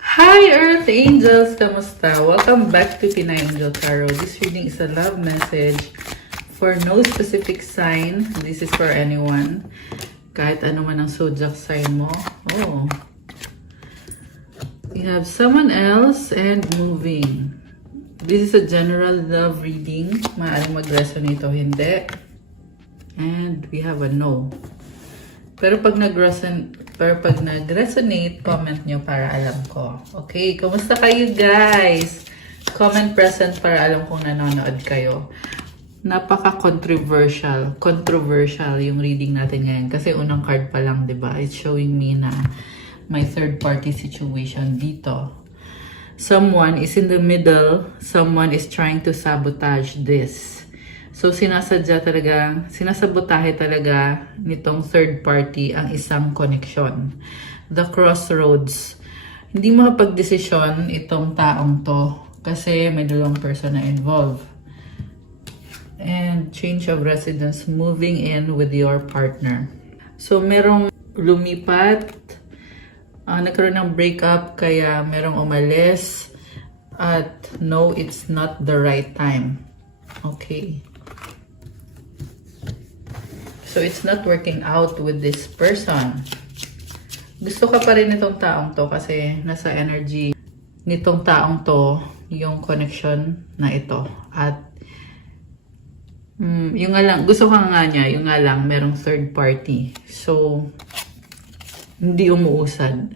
Hi Earth Angels! Kamusta? Welcome back to Pinay Angel Tarot. This reading is a love message for no specific sign. This is for anyone. Kahit ano man ang zodiac sign mo. Oh. We have someone else and moving. This is a general love reading. Maaaring mag-resonate o hindi. And we have a no. Pero pag nag-resonate, comment nyo para alam ko. Okay, kumusta kayo guys? Comment present para alam kong nanonood kayo. Napaka-controversial. Controversial yung reading natin ngayon. Kasi unang card pa lang, diba? It's showing me na may third party situation dito. Someone is in the middle. Someone is trying to sabotage this. So, sinasabotahe talaga nitong third party ang isang connection. The crossroads. Hindi makapag-desisyon itong taong to kasi may dalawang person na involved. And change of residence, moving in with your partner. So, merong lumipat, nagkaroon ng breakup, kaya merong umalis, at no, it's not the right time. Okay. So, it's not working out with this person. Gusto ka pa rin nitong taong to kasi nasa energy nitong taong to yung connection na ito. At yung nga lang, gusto ka nga niya, yung nga lang, merong third party. So, hindi umuusad.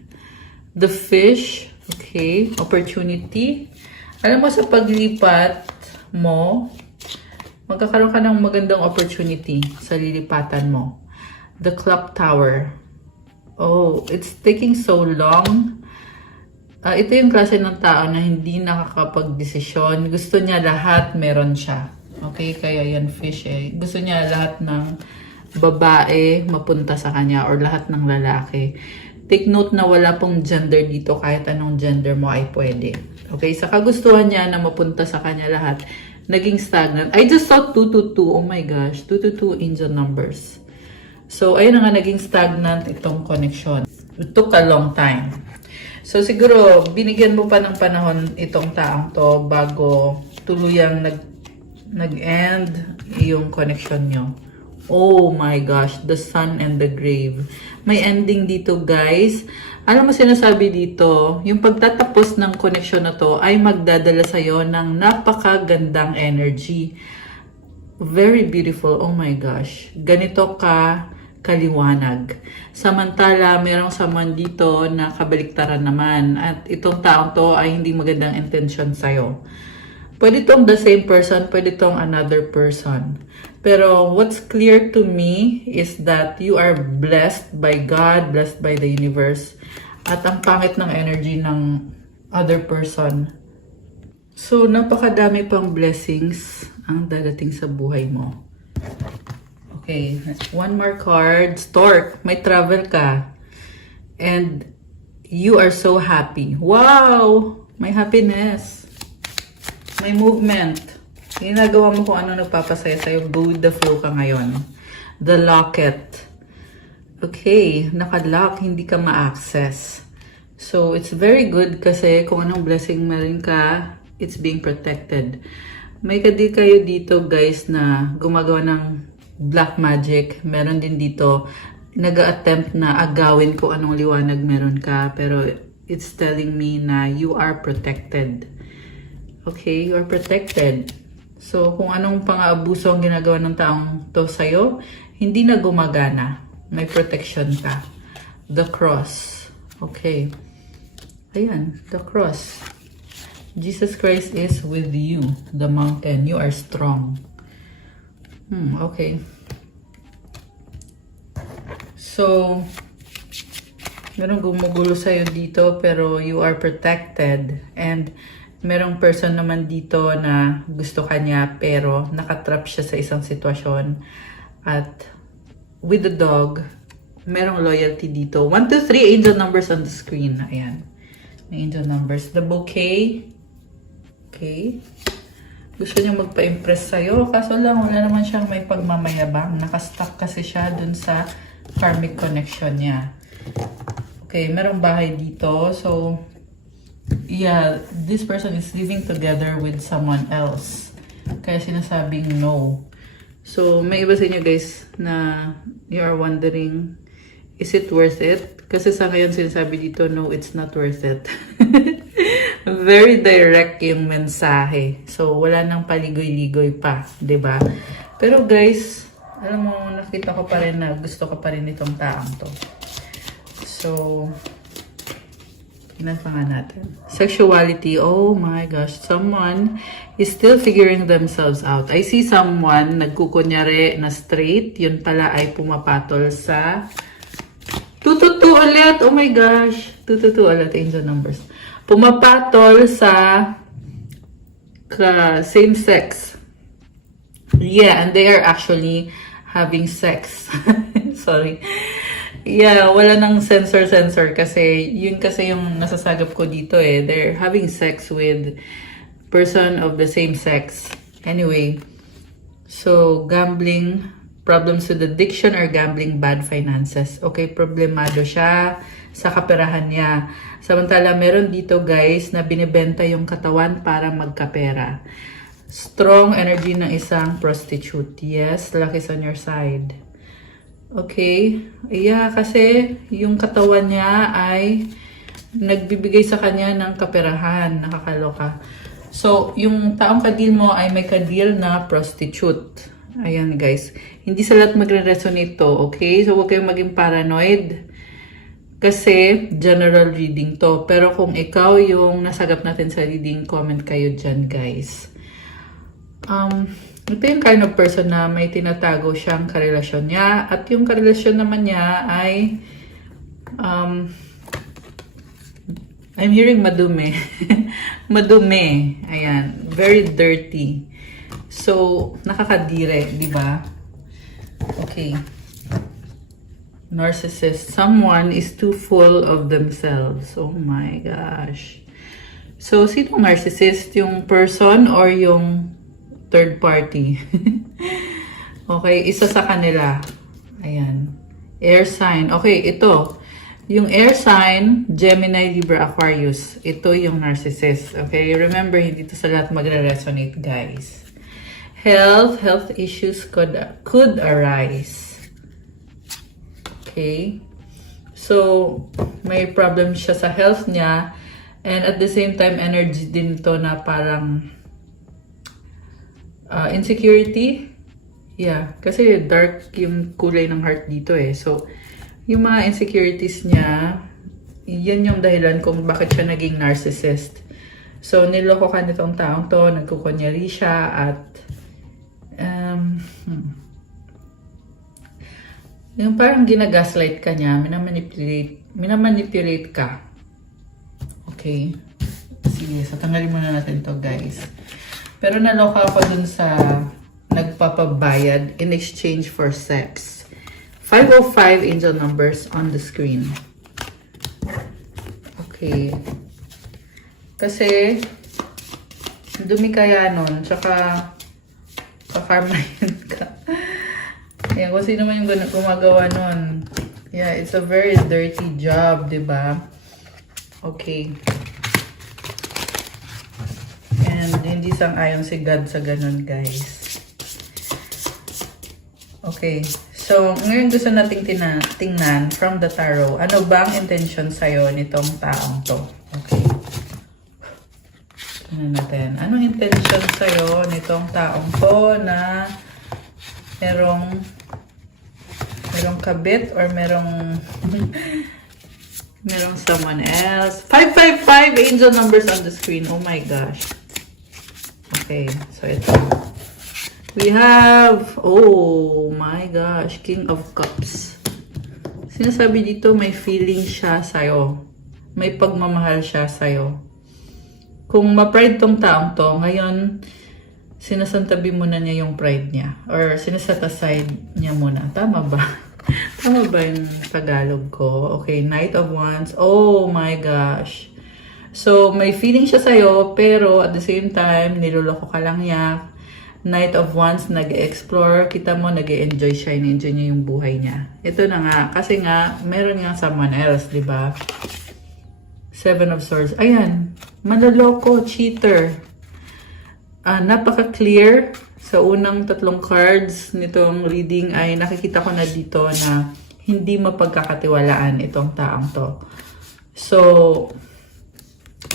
The fish, okay, opportunity. Alam mo sa paglipat mo, magkakaroon ka ng magandang opportunity sa lilipatan mo. The clock tower. Oh, it's taking so long. Ito yung klase ng tao na hindi nakakapag-desisyon. Gusto niya lahat, meron siya. Okay, kaya yan fish eh. Gusto niya lahat ng babae mapunta sa kanya or lahat ng lalaki. Take note na wala pong gender dito. Kahit anong gender mo ay pwede. Okay, sa kagustuhan niya na mapunta sa kanya lahat, naging stagnant. I just saw 222. Oh my gosh. 222 angel numbers. So, ayun na nga, naging stagnant itong connection. It took a long time. So, siguro, binigyan mo pa ng panahon itong taong to bago tuluyang nag-end yung connection nyo. Oh my gosh. The sun and the grave. May ending dito, guys. Alam mo sinasabi dito, yung pagtatapos ng connection na to ay magdadala sa'yo ng napakagandang energy. Very beautiful. Oh my gosh. Ganito ka kaliwanag. Samantala, merong someone dito na kabaliktaran naman. At itong taong to ay hindi magandang intention sa'yo. Pwede itong the same person, pwede itong another person. Pero what's clear to me is that you are blessed by God, blessed by the universe. At ang pangit ng energy ng other person. So, napakadami pang blessings ang dadating sa buhay mo. Okay, one more card. Stork, may travel ka. And you are so happy. Wow! May happiness. May movement. Ginagawa mo kung ano nagpapasaya sa'yo. Go with the flow ka ngayon. The locket. Okay, naka-lock, hindi ka ma-access. So, it's very good kasi kung anong blessing meron ka, it's being protected. May kayo dito guys na gumagawa ng black magic. Meron din dito nag-attempt na agawin kung anong liwanag meron ka. Pero it's telling me na you are protected. Okay, you are protected. So, kung anong pang-aabuso ang ginagawa ng taong to sa'yo, hindi na gumagana. May protection ka. The cross. Okay. Ayan, the cross. Jesus Christ is with you. The mountain. You are strong. Okay. So, merong gumugulo sa'yo dito pero you are protected. And merong person naman dito na gusto kanya pero nakatrap siya sa isang sitwasyon. At with the dog, merong loyalty dito. 1, 2, 3 angel numbers on the screen. Ayan. May angel numbers. The bouquet. Okay. Gusto niya magpa-impress sa'yo. Kaso lang, wala naman siyang may pagmamayabang. Nakastuck kasi siya dun sa karmic connection niya. Okay, merong bahay dito. So, yeah, this person is living together with someone else. Kaya sinasabing no. So, may iba sa inyo guys na you are wondering, is it worth it? Kasi sa ngayon sinasabi dito, no, it's not worth it. Very direct yung mensahe. So, wala nang paligoy-ligoy pa, 'di ba? Pero guys, alam mo, nakita ko pa rin na gusto ko pa rin itong taong to. So, tingnan pa nga natin. Sexuality, oh my gosh, someone is still figuring themselves out. I see someone nagkukunyari na straight, yun pala ay pumapatol sa 222 ulit, oh my gosh, 222 ulit, angel numbers. Pumapatol sa same sex. Yeah, and they are actually having sex. Sorry. Yeah, wala nang sensor kasi yun kasi yung nasasagap ko dito eh. They're having sex with person of the same sex. Anyway, so gambling, problems with addiction or gambling, bad finances. Okay, problemado siya sa kaperahan niya. Samantala, meron dito guys na binibenta yung katawan para magkapera. Strong energy ng isang prostitute. Yes, luck is on your side. Okay. Yeah, kasi yung katawan niya ay nagbibigay sa kanya ng kaperahan. Nakakaloka. So, yung taong kadil mo ay may kadil na prostitute. Ayan guys. Hindi sa lahat magre-resonate to. Okay? So, huwag kayong maging paranoid. Kasi, general reading to. Pero kung ikaw yung nasagap natin sa reading, comment kayo dyan, guys. Ito yung kind of person na may tinatago siyang karelasyon niya. At yung karelasyon naman niya ay, I'm hearing madumi. Madumi. Ayan. Very dirty. So, nakakadire, di ba? Okay. Narcissist. Someone is too full of themselves. Oh my gosh. So, sinong narcissist? Yung person or yung third party? Okay, isa sa kanila. Ayan. Air sign. Okay, ito. Yung air sign, Gemini, Libra, Aquarius. Ito yung narcissist. Okay, remember, hindi ito sa lahat magre-resonate, guys. Health issues could arise. Okay. So, may problem siya sa health niya. And at the same time, energy din to na parang insecurity. Yeah. Kasi dark yung kulay ng heart dito eh. So, yung mga insecurities niya, yan yung dahilan kung bakit siya naging narcissist. So, niloko ka nitong taong to, nagkukunyari siya at yung parang ginagaslight ka niya, minamanipulate ka. Okay. Sige, so tanggalin muna natin to guys. Pero naloka ako dun sa nagpapabayad in exchange for sex. 505 angel numbers on the screen. Okay. Kasi, dumi kaya nun, tsaka kakarmahin ka. Ayan, kung sino man yung gumagawa nun. Yeah, it's a very dirty job, diba? Okay. And hindi sang-ayon si God sa ganun, guys. Okay. So, ngayon gusto nating tingnan from the tarot. Ano ba ang intention sa'yo nitong taong to? Okay. Tingnan natin. Anong intention sa'yo nitong taong to na merong kabit or merong someone else. 555 angel numbers on the screen. Oh my gosh. Okay, so ito. We have, oh my gosh, King of Cups. Sinasabi dito may feeling siya sa'yo. May pagmamahal siya sa'yo. Kung ma-pride tong taong to, ngayon, sinasantabi muna niya yung pride niya. Or sinaset aside niya muna. Tama ba? Tama ba yung Tagalog ko? Okay, Knight of Wands. Oh my gosh. So, may feeling siya sa'yo, pero at the same time, niloloko ka lang niya. Knight of Wands, nag-explore. Kita mo, nag-enjoy siya. In-enjoy niya yung buhay niya. Ito na nga. Kasi nga, meron nga someone else, di ba? Seven of Swords. Ayan, manloloko, cheater. Napaka-clear. Sa unang tatlong cards nitong reading ay nakikita ko na dito na hindi mapagkakatiwalaan itong taong to. So,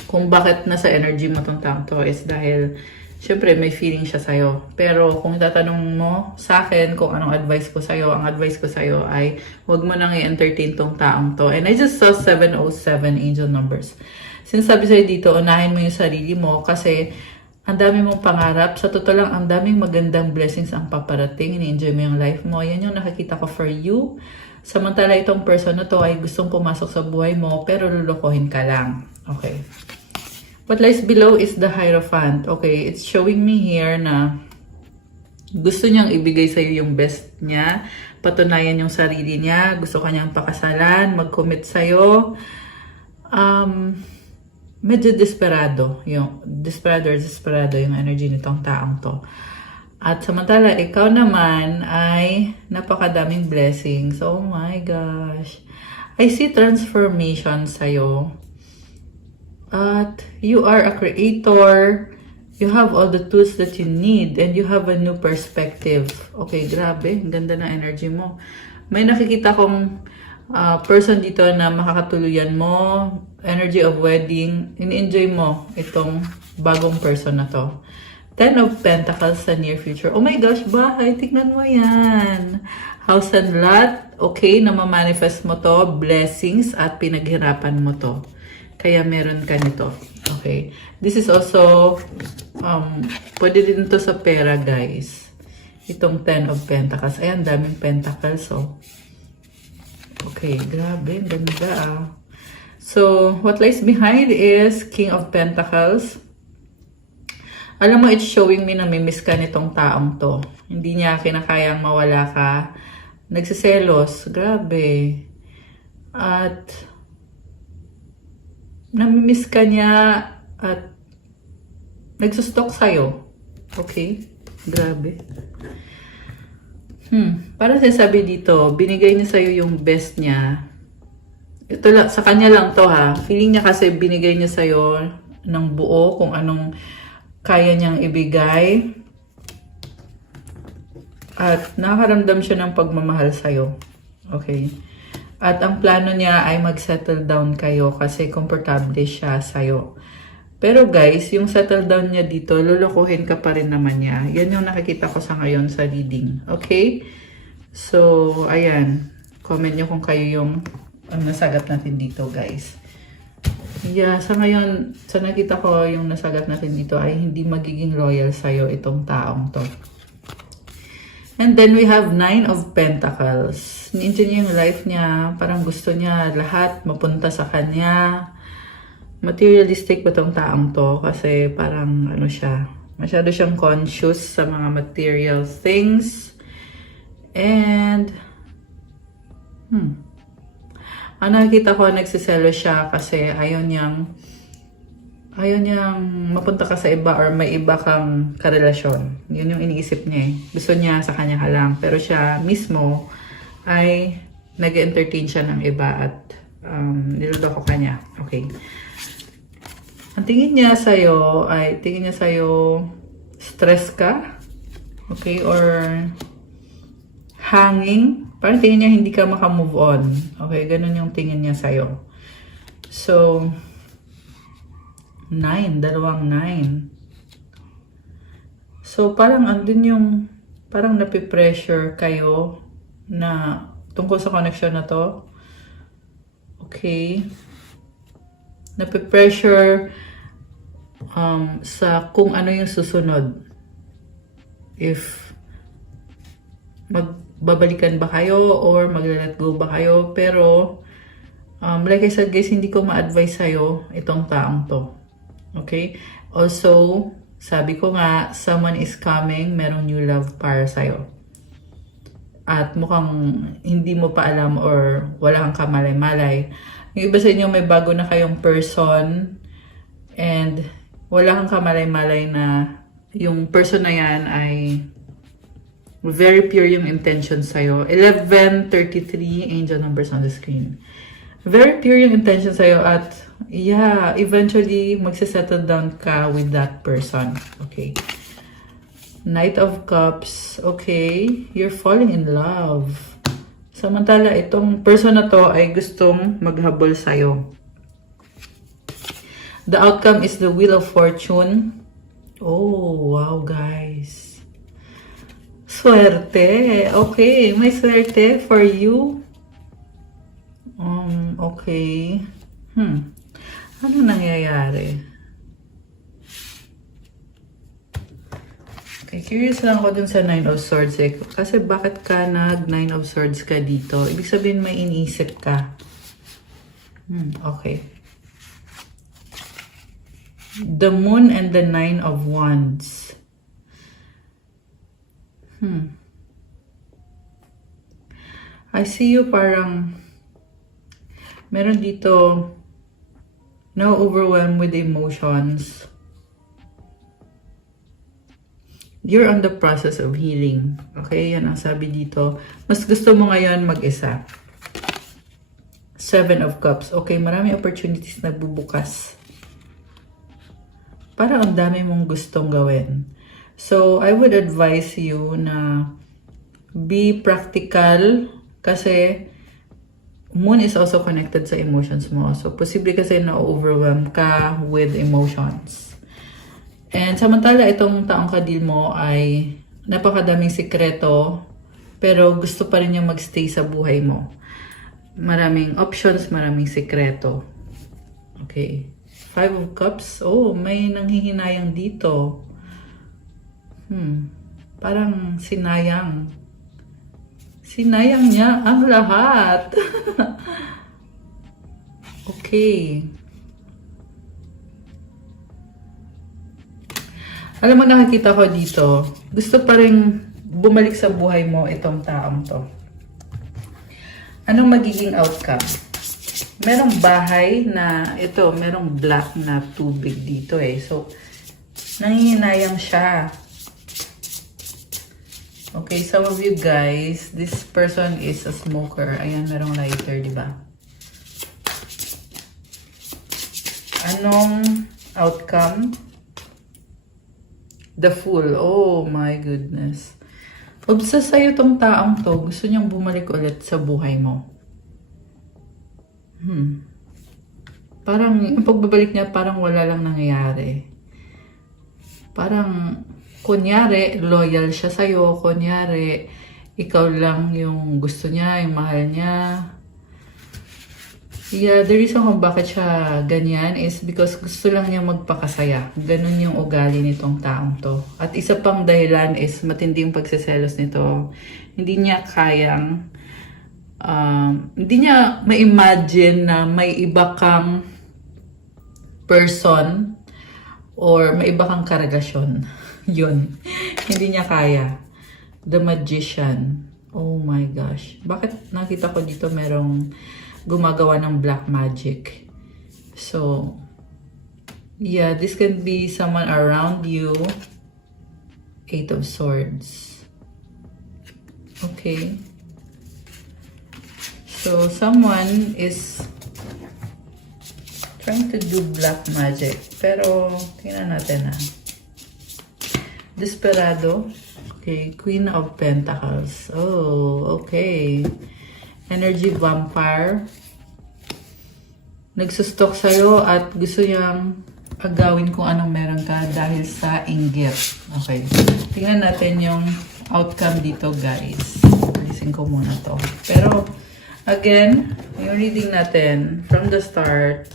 kung bakit nasa energy mo itong taong to is dahil syempre, may feeling siya sa'yo. Pero kung tatanong mo sa akin kung anong advice ko sa'yo, ang advice ko sa'yo ay huwag mo nang i-entertain tong taong to. And I just saw 707 angel numbers. Sinasabi sa'yo dito, unahin mo yung sarili mo kasi ang dami mong pangarap. Sa totoo lang, ang daming magandang blessings ang paparating. Ini-enjoy mo yung life mo. Yan yung nakikita ko for you. Samantala, itong person na to ay gustong pumasok sa buhay mo pero lulukohin ka lang. Okay. What lies below is the Hierophant. Okay, it's showing me here na gusto niyang ibigay sa'yo yung best niya. Patunayan yung sarili niya. Gusto kanyang pakasalan, mag-commit sa'yo. Medyo desperado yung energy nitong taong to. At samantala, ikaw naman ay napakadaming blessings. Oh my gosh. I see transformation sa'yo. At you are a creator, you have all the tools that you need, and you have a new perspective. Okay, grabe, ang ganda ng energy mo. May nakikita kong person dito na makakatuluyan mo, energy of wedding, in-enjoy mo itong bagong person na to. Ten of Pentacles sa near future. Oh my gosh, bahay, tignan mo yan. House and lot, okay, na ma-manifest mo to, blessings, at pinaghirapan mo to. Kaya meron ka nito. Okay. This is also, pwede din to sa pera, guys. Itong 10 of Pentacles. Ayan, daming Pentacles, oh. Okay, grabe. Ganda, So, what lies behind is King of Pentacles. Alam mo, it's showing me na may miss ka nitong taong to. Hindi niya kinakayang mawala ka. Nagsiselos. Grabe. At namimiss ka niya at nagsustok sa'yo. Okay? Grabe. Parang sinasabi dito, binigay niya sa'yo yung best niya. Ito lang, sa kanya lang to ha. Feeling niya kasi binigay niya sa'yo ng buo kung anong kaya niyang ibigay. At nakakaramdam siya ng pagmamahal sa'yo. Okay? At ang plano niya ay mag-settle down kayo kasi komportable siya sa'yo. Pero guys, yung settle down niya dito, lulukuhin ka pa rin naman niya. Yan yung nakikita ko sa ngayon sa reading. Okay? So, ayan. Comment nyo kung kayo yung nasagat natin dito, guys. Yeah, sa ngayon, sa nakita ko yung nasagat natin dito ay hindi magiging loyal sa'yo itong taong to. And then we have 9 of Pentacles. Ni-enjoy niya yung life niya. Parang gusto niya lahat mapunta sa kanya. Materialistic ba tong taong to? Kasi parang ano siya. Masyado siyang conscious sa mga material things. And ang nakikita ko, nagsiselo siya kasi ayaw niyang mapunta ka sa iba or may iba kang karelasyon. Yun yung iniisip niya eh. Gusto niya sa kanya ka lang. Pero siya mismo ay nag-entertain siya ng iba at niloloko ka niya. Okay. Ang tingin niya sa'yo ay, stress ka. Okay. Or hanging. Parang tingin niya hindi ka makamove on. Okay. Ganun yung tingin niya sa'yo. So, 9, dalawang 9. So, parang andun yung, parang napipressure kayo na tungkol sa connection na to. Okay. Napipressure sa kung ano yung susunod. If magbabalikan ba kayo or magla-let go ba kayo. Pero, like I said guys, hindi ko ma-advise sa'yo itong taong to. Okay? Also, sabi ko nga, someone is coming, merong new love para sa'yo. At mukhang hindi mo pa alam or wala kang kamalay-malay. Yung iba sa inyo may bago na kayong person and wala kang kamalay-malay na yung person na yan ay very pure yung intention sa'yo. 11:33 angel numbers on the screen. Very pure yung intention sa'yo at Yeah, eventually, magsasettle down ka with that person. Okay. Knight of Cups. Okay. You're falling in love. Samantala, itong person na to ay gustong maghabol sa'yo. The outcome is the Wheel of Fortune. Oh, wow, guys. Swerte. Okay, may swerte for you. Okay. Ano nangyayari? Okay, curious lang ako dun sa Nine of Swords eh. Kasi bakit ka nag-Nine of Swords ka dito? Ibig sabihin may iniisip ka. Okay. The Moon and the Nine of Wands. I see you parang meron dito no overwhelmed with emotions. You're on the process of healing. Okay, yan ang sabi dito. Mas gusto mo ngayon mag-isa. Seven of Cups. Okay, marami opportunities na bubukas. Parang ang dami mong gustong gawin. So, I would advise you na be practical kasi Moon is also connected sa emotions mo. So, posible kasi na-overwhelm ka with emotions. And samantala, itong taong kadil mo ay napakadaming sikreto, pero gusto pa rin niyang magstay sa buhay mo. Maraming options, maraming sikreto. Okay. Five of Cups. Oh, may nanghihinayang dito. Parang sinayang. Sinayang niya ang lahat. Okay. Alam mo, nakikita ko dito, gusto pa rin bumalik sa buhay mo itong taong to. Anong magiging outcome? Merong bahay na, ito, merong black na tubig dito eh. So, nangihinayang siya. Okay, some of you guys, this person is a smoker. Ayan, merong lighter, di ba? Anong outcome? The Fool. Oh my goodness. Obsessed sa'yo tong taong to. Gusto niyang bumalik ulit sa buhay mo. Parang, yung pagbabalik niya, parang wala lang nangyayari. Parang, kunyari, loyal siya sa'yo. Kunyari, ikaw lang yung gusto niya, yung mahal niya. Yeah, the reason kung bakit siya ganyan is because gusto lang niya magpakasaya. Ganun yung ugali nitong taong to. At isa pang dahilan is matindi yung pagsiselos nito. Hindi niya kayang, hindi niya ma-imagine na may iba kang person or may iba kang karelasyon. Yun. Hindi niya kaya. The Magician. Oh my gosh. Bakit nakita ko dito merong gumagawa ng black magic? So, yeah, this can be someone around you. Eight of Swords. Okay. So, someone is trying to do black magic. Pero, tingnan natin ha. Desperado. Okay, Queen of Pentacles. Oh, okay. Energy Vampire. Nagsustok sa'yo at gusto niyang agawin kung anong meron ka dahil sa inggit. Okay. Tingnan natin yung outcome dito, guys. Alisin ko muna to. Pero, again, yung reading natin from the start.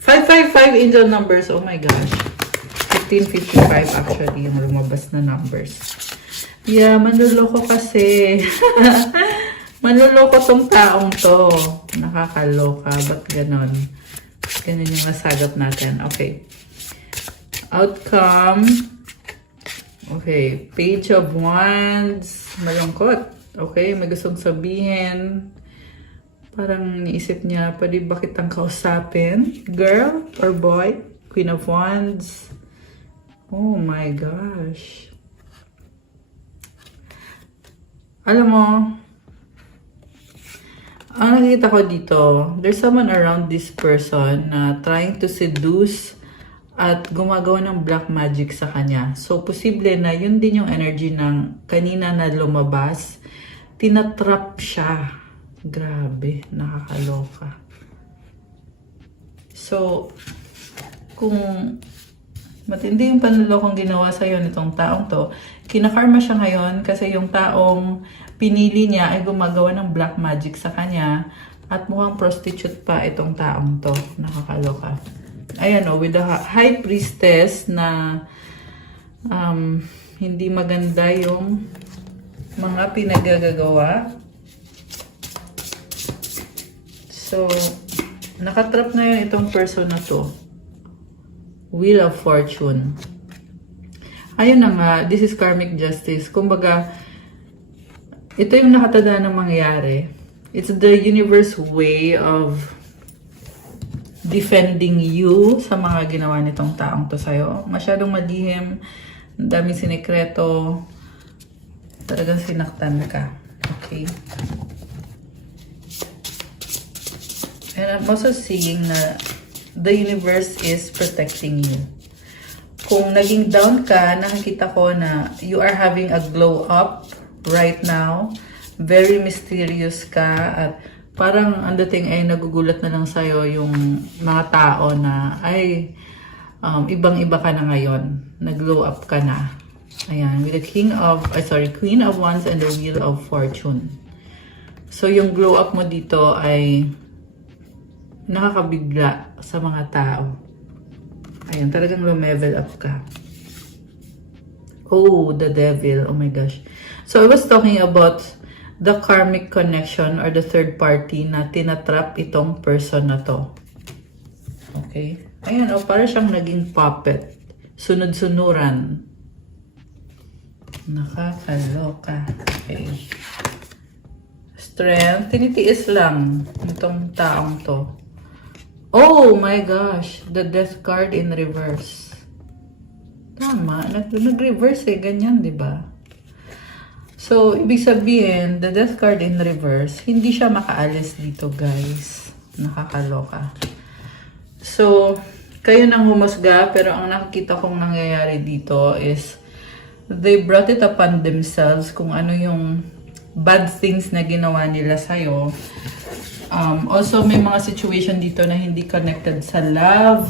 555 angel numbers. Oh my gosh. 1555 actually yung lumabas na numbers. Yeah, manluloko kasi. Manluloko tong taong to. Nakakaloka. Ba't ganon? Ganun yung nasagap natin. Okay. Outcome. Okay. Page of Wands. Malungkot. Okay. May gustong sabihin. Parang niisip niya, pwede ba kitang kausapin? Girl or boy? Queen of Wands. Oh my gosh. Alam mo, Ang nakikita ko dito, there's someone around this person na trying to seduce at gumagawa ng black magic sa kanya. So, posible na yun din yung energy ng kanina na lumabas. Tinatrap siya. Grabe, nakakaloka. So, kung matindi yung panlolokong ginawa sa'yo nitong taong to, kinakarma siya ngayon kasi yung taong pinili niya ay gumagawa ng black magic sa kanya at mukhang prostitute pa itong taong to. Nakakaloka. Ayan o, with the high priestess na hindi maganda yung mga pinagagagawa. So, nakatrap na yun itong person na to. Wheel of Fortune. Ayun na nga, this is karmic justice. Kumbaga, ito yung nakatanda ng mangyayari. It's the universe way of defending you sa mga ginawa nitong taong to sa'yo. Masyadong malihim, ang daming sinikreto, talagang sinaktan ka. Okay? And I'm also seeing na the universe is protecting you. Kung naging down ka, nakikita ko na you are having a glow up right now. Very mysterious ka at parang ang dating ay nagugulat na lang sa'yo yung mga tao na ay ibang-iba ka na ngayon. Nag-glow up ka na. Ayan, with the Queen of Wands and the Wheel of Fortune. So yung glow up mo dito ay nakakabigla sa mga tao. Ayan, talagang lumevel up ka. Oh, the devil. Oh my gosh. So I was talking about the karmic connection or the third party na tinatrap itong person na to. Okay? Ayan, oh, para siyang naging puppet. Sunod-sunuran. Nakakaloka. Okay. Strength. Tinitiis lang itong taong to. Oh my gosh. The death card in reverse. Tama. Nag-reverse eh. Ganyan, di ba? So, ibig sabihin, the death card in reverse, hindi siya makaalis dito, guys. Nakakaloka. So, kayo nang humusga, pero ang nakikita kong nangyayari dito is they brought it upon themselves kung ano yung bad things na ginawa nila sa'yo. Also, may mga situation dito na hindi connected sa love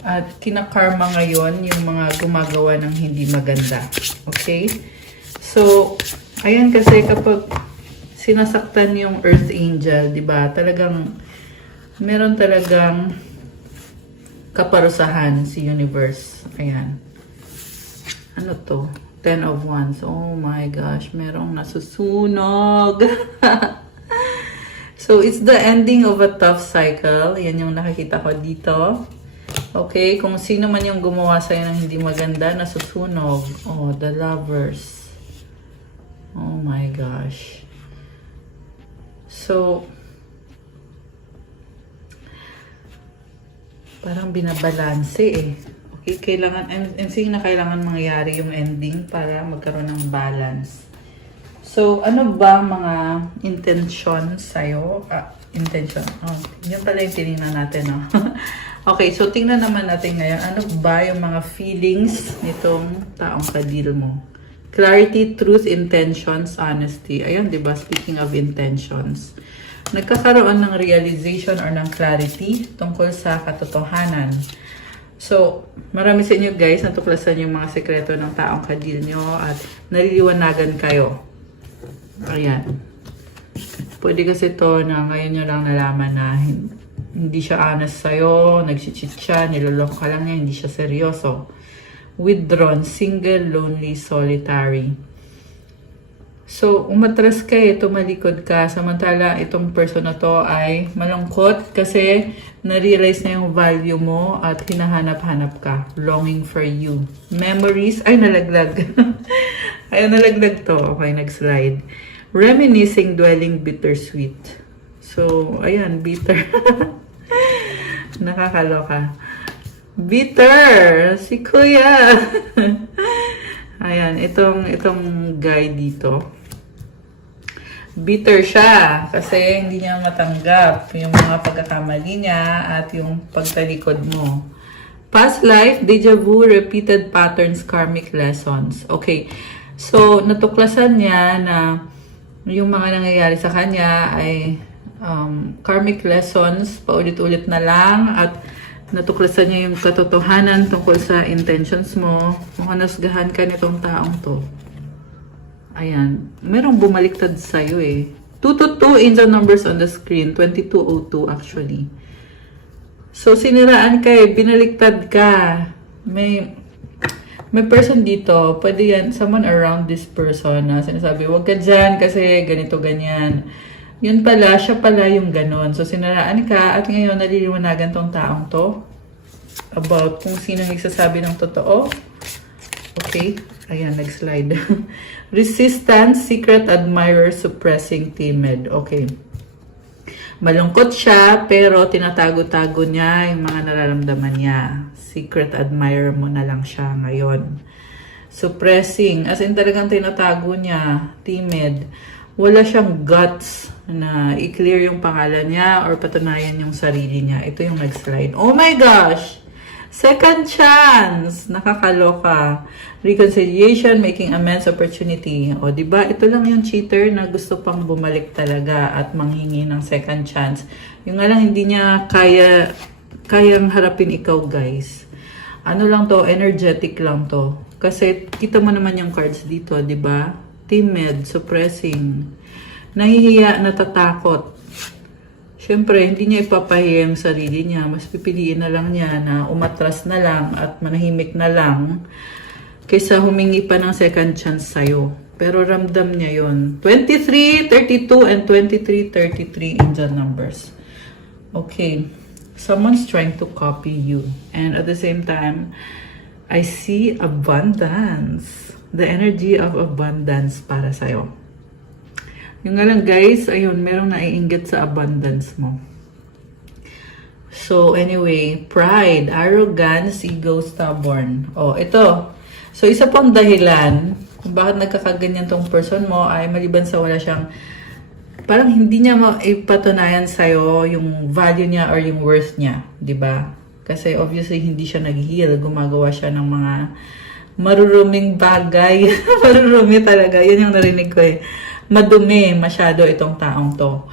at kinakarma ngayon yung mga gumagawa ng hindi maganda. Okay? So, ayan kasi kapag sinasaktan yung Earth Angel, di ba? Talagang, meron talagang kaparusahan si Universe. Ayan. Ano to? 10 of Wands. Oh my gosh, merong nasusunog. So, it's the ending of a tough cycle. Yan yung nakikita ko dito. Okay, kung sino man yung gumawa sa'yo ng hindi maganda, nasusunog. Oh, the Lovers. Oh my gosh. So, parang binabalanse eh. Okay, kailangan, and seeing na kailangan mangyari yung ending para magkaroon ng balance. So, ano ba mga intention sa'yo? Intention. Oh, yun pala yung tinignan natin, no? Okay, so tingnan naman natin ngayon. Ano ba yung mga feelings nitong taong kadil mo? Clarity, truth, intentions, honesty. Ayun, di ba? Speaking of intentions. Nagkakaroon ng realization or ng clarity tungkol sa katotohanan. So, marami sa inyo guys, natuklasan yung mga sekreto ng taong kadil nyo at naliliwanagan kayo. Ayan. Pwede kasi to na ngayon nyo lang nalaman na hindi siya honest sa'yo, nag-cheat siya, niloloko ka lang niya, hindi siya seryoso. Withdrawn, single, lonely, solitary. So, umatras ka eh, tumalikod ka. Samantala, itong person na to ay malungkot kasi na-realize na yung value mo at hinahanap-hanap ka. Longing for you. Memories, ay nalaglag. Ay, nalaglag to. Okay, nag-slide. Reminiscing, dwelling, bittersweet. So, ayan, bitter. Nakakaloka. Bitter! Si Kuya! Ayan, itong guy dito. bitter siya kasi hindi niya matanggap yung mga pagkakamali niya at yung pagtalikod mo. Past life, deja vu, repeated patterns, karmic lessons. Okay, so natuklasan niya na yung mga nangyayari sa kanya ay karmic lessons, paulit-ulit na lang, at natuklasan niya yung katotohanan tungkol sa intentions mo. Kung hanasgahan ka nitong taong to. Ayan, merong bumaliktad sa'yo eh. 222 in the numbers on the screen, 2202 actually. So, siniraan ka eh, binaliktad ka. May person dito, pwede yan, someone around this person na sinasabi, huwag ka dyan kasi ganito, ganyan. Yun pala, siya pala yung ganon. So, siniraan ka at ngayon naliliwanagan tong taong to about kung sino nagsasabi ng totoo. Okay, ayan, next slide. Resistance, secret admirer, suppressing, timid. Okay. Malungkot siya, pero tinatago-tago niya yung mga nararamdaman niya. Secret admirer mo na lang siya ngayon. Suppressing, as in talagang tinatago niya. Timid. Wala siyang guts na i-clear yung pangalan niya or patunayan yung sarili niya. Ito yung next slide. Oh my gosh! Second chance! Nakakaloka. Reconciliation, making amends, opportunity. O, diba? Ito lang yung cheater na gusto pang bumalik talaga at manghingi ng second chance. Yung nga lang, hindi niya kayang harapin ikaw, guys. Ano lang to? Energetic lang to. Kasi, kita mo naman yung cards dito, diba? Timid, suppressing. Nahihiya, natatakot. Siyempre, hindi niya ipapahiya yung sarili niya. Mas pipiliin na lang niya na umatras na lang at manahimik na lang kaysa humingi pa ng second chance sa'yo. Pero ramdam niya yon. 23, 32, and 23, 33 in the numbers. Okay. Someone's trying to copy you. And at the same time, I see abundance. The energy of abundance para sa'yo. Yung nga lang guys, ayun, merong naiinggit sa abundance mo. So anyway, pride, arrogance, ego, stubborn. Oh, ito. So isa pang dahilan kung bakit nagkakaganyan tong person mo ay maliban sa wala siyang, parang hindi niya maipatunayan sa'yo yung value niya or yung worth niya. Diba? Kasi obviously hindi siya nag-heal. Gumagawa siya ng mga maruruming bagay. Marurumi talaga. Yan yung narinig ko eh. Madumi masyado itong taong to.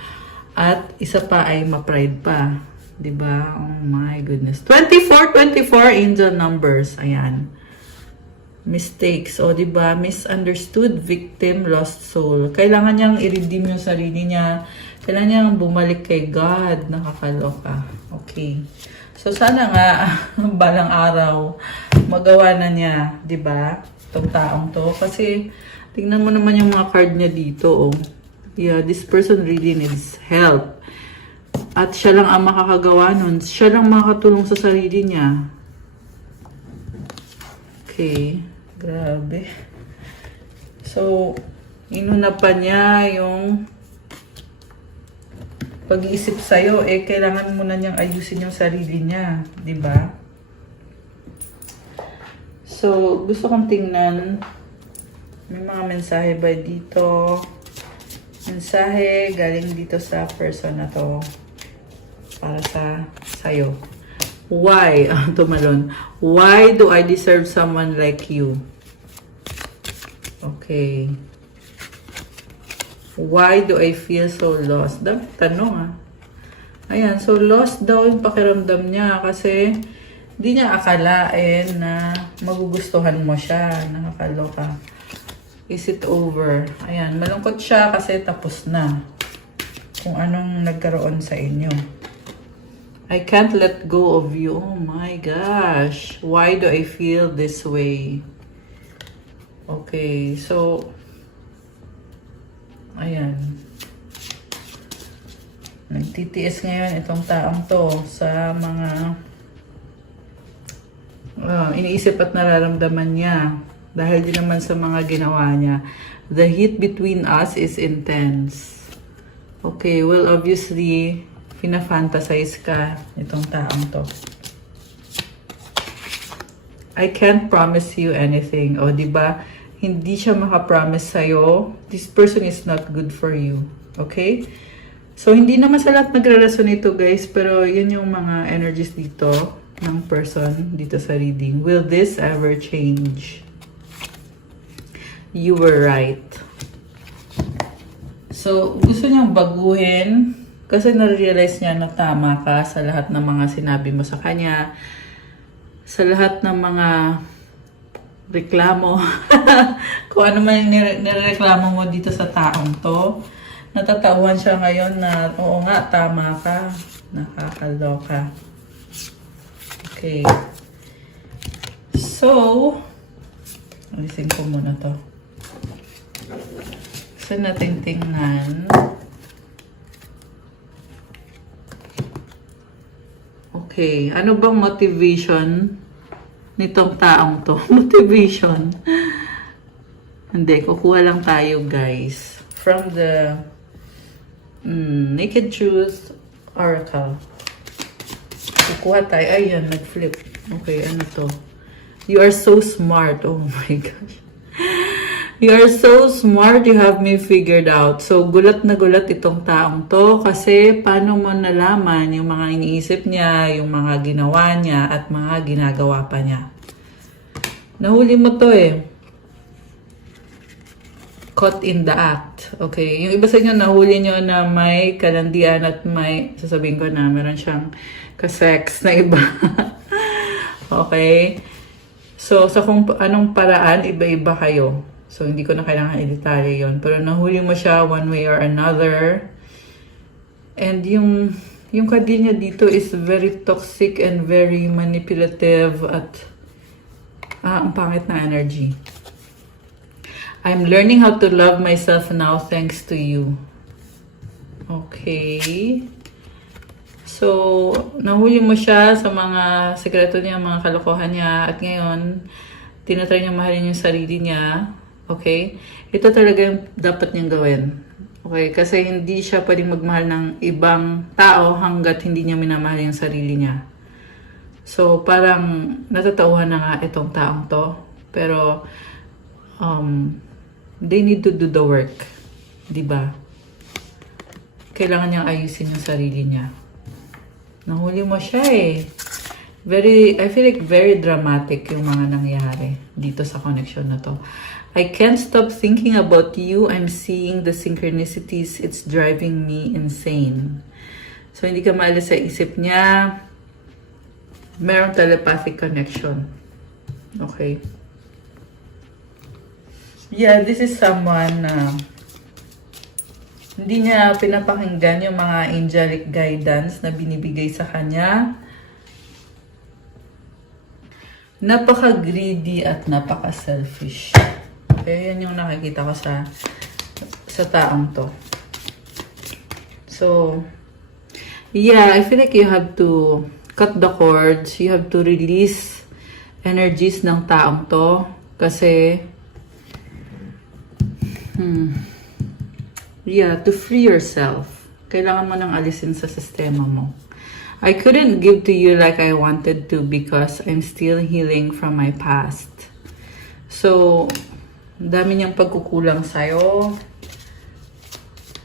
At isa pa ay ma-pride pa. Diba? Oh my goodness. 24, 24 angel numbers. Ayan. Mistakes. O diba? Misunderstood, victim, lost soul. Kailangan niyang i-redeem yung sarili niya. Kailangan niyang bumalik kay God. Nakakaloka. Okay. So sana nga, balang araw, magawa na niya. Diba? Itong taong to. Kasi, tingnan mo naman yung mga card niya dito, oh. Yeah, this person really needs help. At siya lang ang makakagawa nun. Siya lang makakatulong sa sarili niya. Okay. Grabe. So, inuna pa niya yung pag-iisip sa'yo. Eh, kailangan muna niyang ayusin yung sarili niya. Diba? So, gusto kong tingnan. May mga mensahe ba dito? Mensahe galing dito sa person na to. Para sa'yo. Why? Tumalon. Why do I deserve someone like you? Okay. Why do I feel so lost? Tanong ah. Ayan, so lost daw yung pakiramdam niya kasi hindi niya akalain na magugustuhan mo siya. Nakakaloka. Is it over? Ayan, malungkot siya kasi tapos na kung anong nagkaroon sa inyo. I can't let go of you. Oh my gosh. Why do I feel this way? Okay, so ayan. Nagtitiis ngayon itong taong to sa mga iniisip at nararamdaman niya. Dahil din naman sa mga ginawa niya. The heat between us is intense. Okay, well obviously, pinafantasize ka itong taong to. I can't promise you anything. O, diba? hindi siya makapromise sa'yo. This person is not good for you. Okay? So, hindi naman sa lahat nagre-resonate ito, guys. Pero, yun yung mga energies dito ng person dito sa reading. Will this ever change? You were right. So, gusto niyang baguhin kasi na-realize niya na tama ka sa lahat ng mga sinabi mo sa kanya. Sa lahat ng mga reklamo. Kung ano man yung nireklamo mo dito sa taong to. Natatauhan siya ngayon na, oo nga, tama ka. Nakakaloka. Okay. So, alisin ko muna to. Gusto natin tingnan. Okay. Ano bang motivation nitong taong to? Motivation. Hindi. Kukuha lang tayo, guys. From the Naked Truth Oracle. Kukuha tayo. Ayan, nag-flip. Okay, ano to? You are so smart. Oh my gosh. You are so smart. You have me figured out. So, gulat na gulat itong taong to kasi paano mo nalaman yung mga iniisip niya, yung mga ginawa niya, at mga ginagawa pa niya. Nahuli mo to eh. Caught in the act. Okay. Yung iba sa inyo, nahuli nyo na may kalandian at may, sasabihin ko na, meron siyang kasex na iba. Okay. So, sa kung anong paraan, iba-iba kayo. So, hindi ko na kailangan i-detalye yun. Pero nahuli mo siya one way or another. And yung kadi niya dito is very toxic and very manipulative at ang pangit na energy. I'm learning how to love myself now thanks to you. Okay. So, nahuli mo siya sa mga sekreto niya, mga kalokohan niya. At ngayon, tinatry niya mahalin yung sarili niya. Okay? Ito talaga yung dapat niyang gawin. Okay? Kasi hindi siya pwedeng magmahal ng ibang tao hanggat hindi niya minamahal yung sarili niya. So, parang natatauhan na nga itong taong to. Pero, they need to do the work. Diba? Kailangan niyang ayusin yung sarili niya. Nahuli mo siya eh. I feel like very dramatic yung mga nangyari dito sa connection na to. I can't stop thinking about you. I'm seeing the synchronicities. It's driving me insane. So, hindi ka maalis sa isip niya. Merong telepathic connection. Okay. Yeah, this is someone na hindi niya pinapakinggan yung mga angelic guidance na binibigay sa kanya. Napaka-greedy at napaka-selfish. Okay, yan yung nakikita ko sa taong to. So, yeah, I feel like you have to cut the cords. You have to release energies ng taong to. Kasi, yeah, to free yourself. Kailangan mo nang alisin sa sistema mo. I couldn't give to you like I wanted to because I'm still healing from my past. So, dami niyang pagkukulang sa'yo.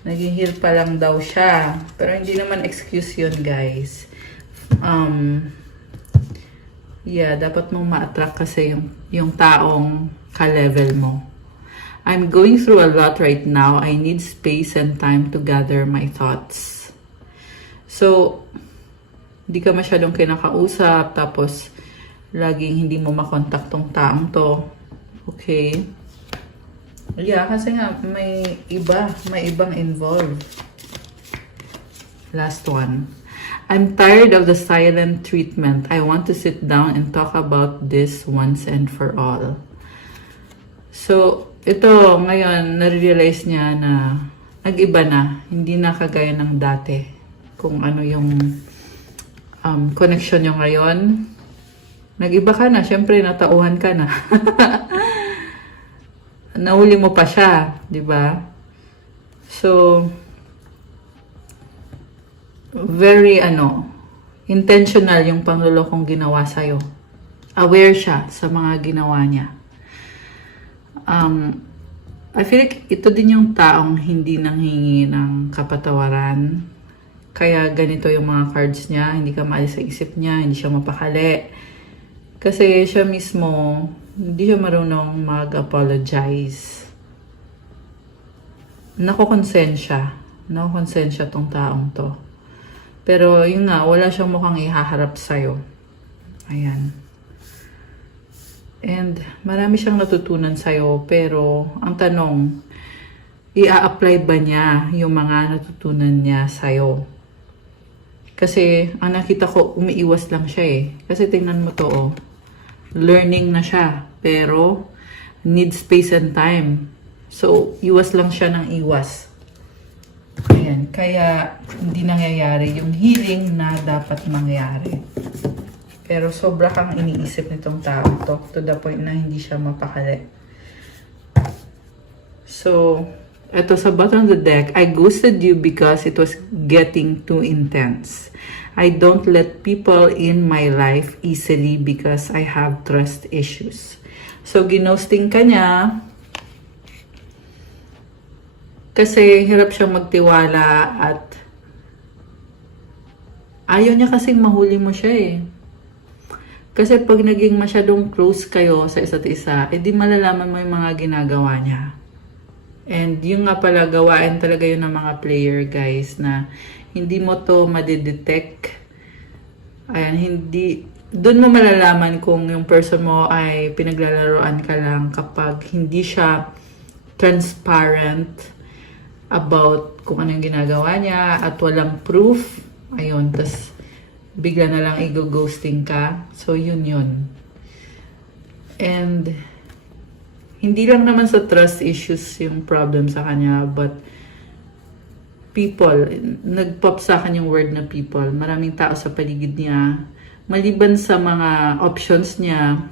Nag-heal pa lang daw siya. Pero hindi naman excuse yun, guys. Yeah, dapat mong ma-attract kasi yung taong ka-level mo. I'm going through a lot right now. I need space and time to gather my thoughts. So, hindi ka masyadong kinakausap, tapos laging hindi mo makontak tong taong to. Okay? Yeah, kasi nga may ibang involved. Last one. I'm tired of the silent treatment. I want to sit down and talk about this once and for all. So, ito, ngayon, na-realize niya na nag-iba na. Hindi na kagaya ng dati. Kung ano yung connection niyo ngayon. Nag-iba ka na. Siyempre, natauhan ka na. Nahuli mo pa siya. Diba? So, very, intentional yung panglolokong ginawa sa'yo. Aware siya sa mga ginawa niya. I feel like ito din yung taong hindi nanghingi ng kapatawaran. Kaya ganito yung mga cards niya, hindi ka maalis sa isip niya, hindi siya mapakali. Kasi siya mismo, hindi siya marunong mag-apologize. Nakokonsensya tong taong to. Pero yun nga, wala siyang mukhang ihaharap sa'yo. Ayan. And marami siyang natutunan sa'yo, pero ang tanong, i-apply ba niya yung mga natutunan niya sa'yo? Kasi ang nakita ko, umiiwas lang siya eh. Kasi tingnan mo to oh. Learning na siya, pero need space and time. So, iwas lang siya ng iwas. Ayan, kaya hindi nangyayari yung healing na dapat mangyari. Pero sobra kang iniisip nitong tao to the point na hindi siya mapakali. So, eto sa bottom of the deck, I ghosted you because it was getting too intense. I don't let people in my life easily because I have trust issues. So, ginosting ka niya kasi hirap siyang magtiwala at ayaw niya kasing mahuli mo siya eh. Kasi pag naging masyadong close kayo sa isa't isa, edi malalaman mo yung mga ginagawa niya. And yung nga pala, gawain talaga yun ng mga player guys na hindi mo to madidetect. Ayan, doon mo malalaman kung yung person mo ay pinaglalaroan ka lang kapag hindi siya transparent about kung ano yung ginagawa niya at walang proof. Ayun, tas bigla na lang i-ghosting ka. So, yun. And, hindi lang naman sa trust issues yung problem sa kanya, but people, nag-pop sa akin yung word na people. Maraming tao sa paligid niya. Maliban sa mga options niya,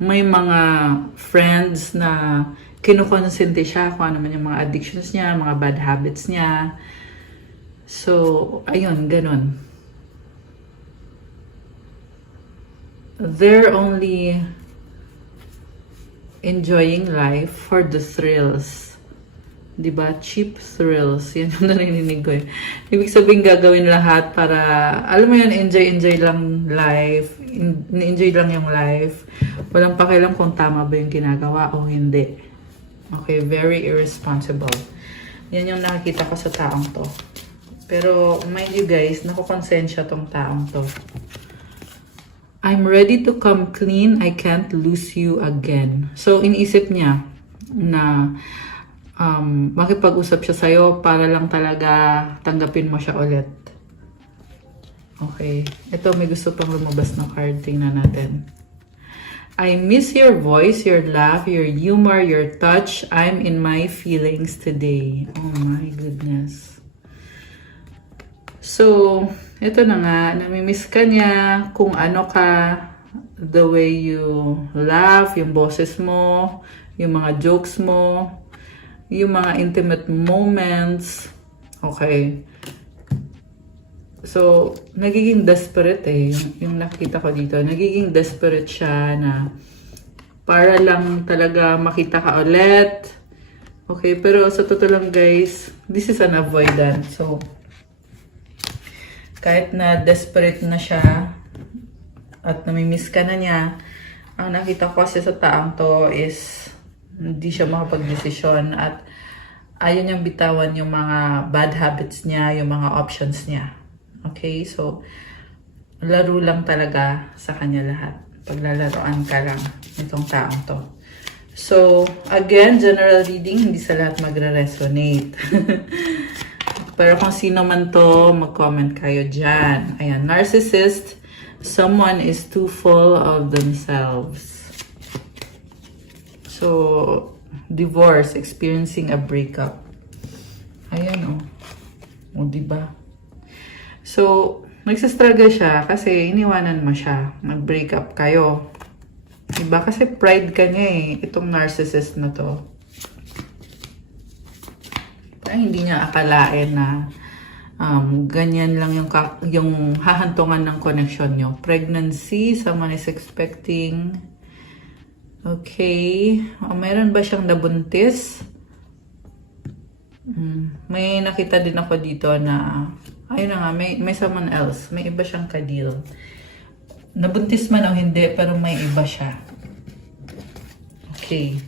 may mga friends na kinukonsente siya kung ano man yung mga addictions niya, mga bad habits niya. So, ayun, ganun. They're only enjoying life for the thrills. Diba? Cheap thrills. Yan yung narinig ko eh. Ibig sabihin gagawin lahat para, alam mo yan, enjoy lang life. Enjoy lang yung life. Walang pakialam kung tama ba yung ginagawa o hindi. Okay, very irresponsible. Yan yung nakikita ko sa taong to. Pero, mind you guys, nakukonsensya tong taong to. I'm ready to come clean. I can't lose you again. So, iniisip niya na makipag-usap siya sa'yo para lang talaga tanggapin mo siya ulit. Okay. Ito, may gusto pang lumabas na card. Tingnan natin. I miss your voice, your laugh, your humor, your touch. I'm in my feelings today. Oh my goodness. So, ito na nga, namimiss ka niya kung ano ka, the way you laugh, yung boses mo, yung mga jokes mo, yung mga intimate moments. Okay. So, nagiging desperate eh, yung nakita ko dito. Nagiging desperate siya na para lang talaga makita ka ulit. Okay, pero sa totoo lang guys, this is an avoidance. So, kahit na desperate na siya at namimiss ka na niya, ang nakita ko kasi sa taang to is hindi siya makapag-desisyon at ayaw niyang bitawan yung mga bad habits niya, yung mga options niya. Okay? So, laro lang talaga sa kanya lahat. Paglalaroan ka lang itong taong to. So, again, general reading, hindi sa lahat magre-resonate. Pero kung sino man to, mag-comment kayo dyan. Ayan, narcissist, someone is too full of themselves. So, divorce, experiencing a breakup. Ayan, o. O, diba? So, nagsistruggle siya kasi iniwanan mo siya. Nag-break up kayo. Diba? Kasi pride ka niya eh. Itong narcissist na to. Ay, hindi niya akalain na ganyan lang yung hahantungan ng connection nyo. Pregnancy, someone is expecting. Okay. Mayroon ba siyang nabuntis? May nakita din ako dito na, ayun na nga, may someone else. May iba siyang kadil. Nabuntis man o hindi, pero may iba siya. Okay.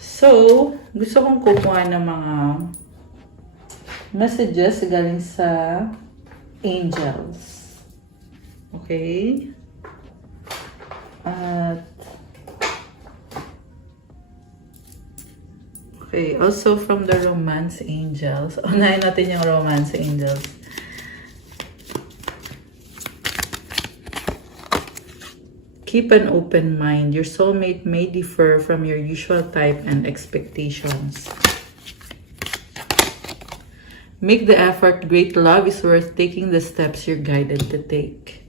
So, gusto kong kumuha ng mga messages galing sa angels. Okay? At okay, also from the romance angels. Unahin natin yung romance angels. Keep an open mind. Your soulmate may differ from your usual type and expectations. Make the effort. Great love is worth taking the steps you're guided to take.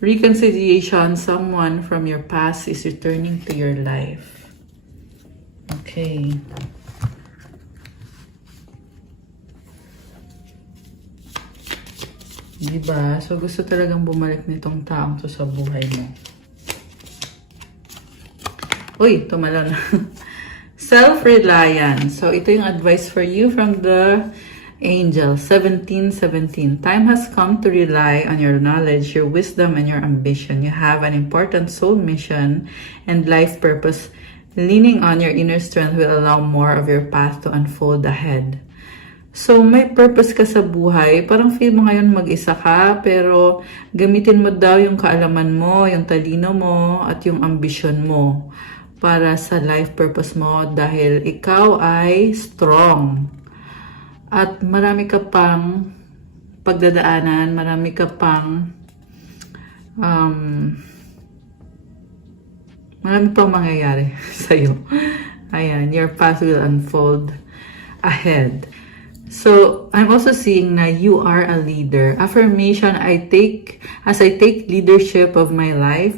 Reconciliation. Someone from your past is returning to your life. Okay. Diba? So, gusto talagang bumalik nitong taong to sa buhay mo. Uy, tumalo na. Self-reliance. So, ito yung advice for you from the angel. 17:17. Time has come to rely on your knowledge, your wisdom, and your ambition. You have an important soul mission and life purpose. Leaning on your inner strength will allow more of your path to unfold ahead. So, may purpose ka sa buhay. Parang feel mo ngayon mag-isa ka, pero gamitin mo daw yung kaalaman mo, yung talino mo, at yung ambisyon mo para sa life purpose mo dahil ikaw ay strong. At marami ka pang pagdadaanan, marami ka pang marami pang mangyayari sa'yo. Ayan, your path will unfold ahead. So, I'm also seeing na you are a leader. Affirmation, as I take leadership of my life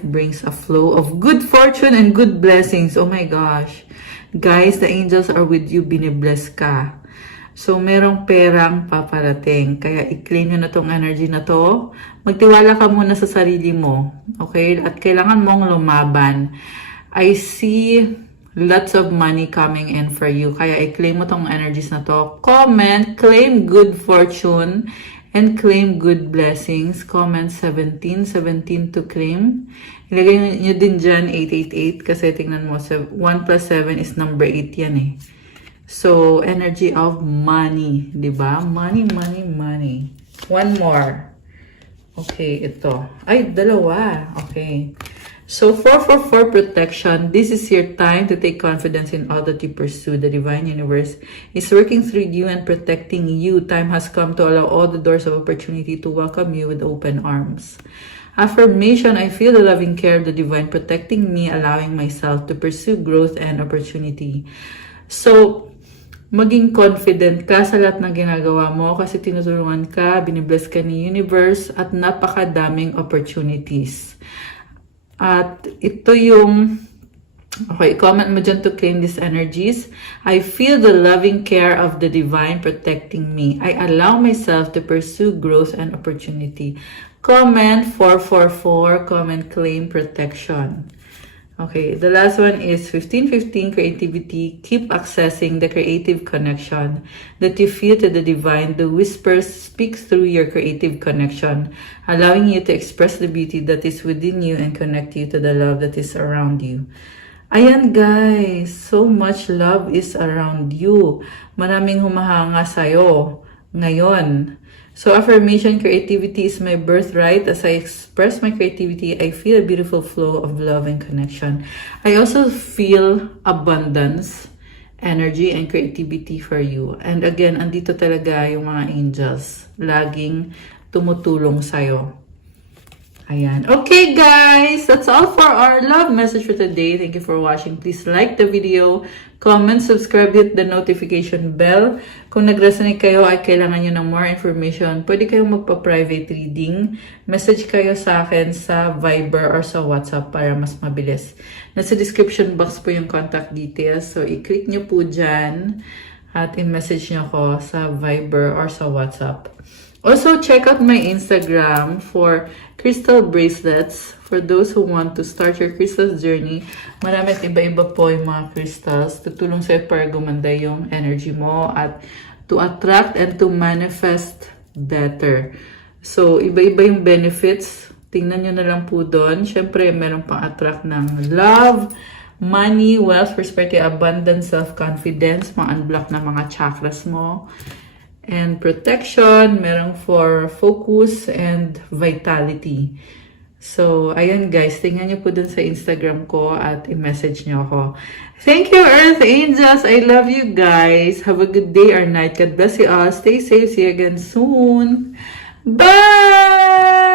brings a flow of good fortune and good blessings. Oh my gosh. Guys, the angels are with you, binibless ka. So, merong perang paparating. Kaya, i-claim nyo na tong energy na to. Magtiwala ka muna sa sarili mo. Okay? At kailangan mong lumaban. I see lots of money coming in for you. Kaya, i-claim mo tong energies na to. Comment, claim good fortune, and claim good blessings. Comment 17 to claim. Ilagay nyo din dyan 888 kasi tingnan mo, 1 plus 7 is number 8 yan eh. So, energy of money, di ba? Money. One more. Okay, ito. Ay, dalawa. Okay. So, 444 protection. This is your time to take confidence in all that you pursue. The divine universe is working through you and protecting you. Time has come to allow all the doors of opportunity to welcome you with open arms. Affirmation, I feel the loving care of the divine protecting me, allowing myself to pursue growth and opportunity. So, maging confident ka sa lahat ng ginagawa mo kasi tinutulungan ka, binibless ka ni universe at napakadaming opportunities. At ito yung, okay, comment mo dyan to claim these energies. I feel the loving care of the divine protecting me. I allow myself to pursue growth and opportunity. Comment 444, comment claim protection. Okay, the last one is 1515 creativity. Keep accessing the creative connection that you feel to the divine. The whispers speak through your creative connection, allowing you to express the beauty that is within you and connect you to the love that is around you. Ayan guys, so much love is around you. Maraming humahanga sa'yo ngayon. So, affirmation, creativity is my birthright. As I express my creativity, I feel a beautiful flow of love and connection. I also feel abundance, energy, and creativity for you. And again, andito talaga yung mga angels. Laging tumutulong sa'yo. Ayan. Okay, guys. That's all for our love message for today. Thank you for watching. Please like the video, comment, subscribe, hit the notification bell. Kung nag-resonate kayo ay kailangan nyo ng more information, pwede kayong magpa-private reading. Message kayo sa akin sa Viber or sa WhatsApp para mas mabilis. Nasa description box po yung contact details. So, i-click nyo po dyan at i-message nyo ko sa Viber or sa WhatsApp. Also, check out my Instagram for crystal bracelets. For those who want to start your crystals journey, marami at iba-iba po yung mga crystals. Tutulong sa'yo para gumanda yung energy mo at to attract and to manifest better. So, iba-iba yung benefits. Tingnan nyo na lang po doon. Siyempre, meron pang attract ng love, money, wealth, prosperity, abundance, self-confidence, ma-unblock na mga chakras mo. And protection, merong for focus and vitality. So, ayan guys, tingnan nyo po dun sa Instagram ko at i-message nyo ako. Thank you, Earth Angels! I love you guys! Have a good day or night. God bless you all. Stay safe. See you again soon. Bye!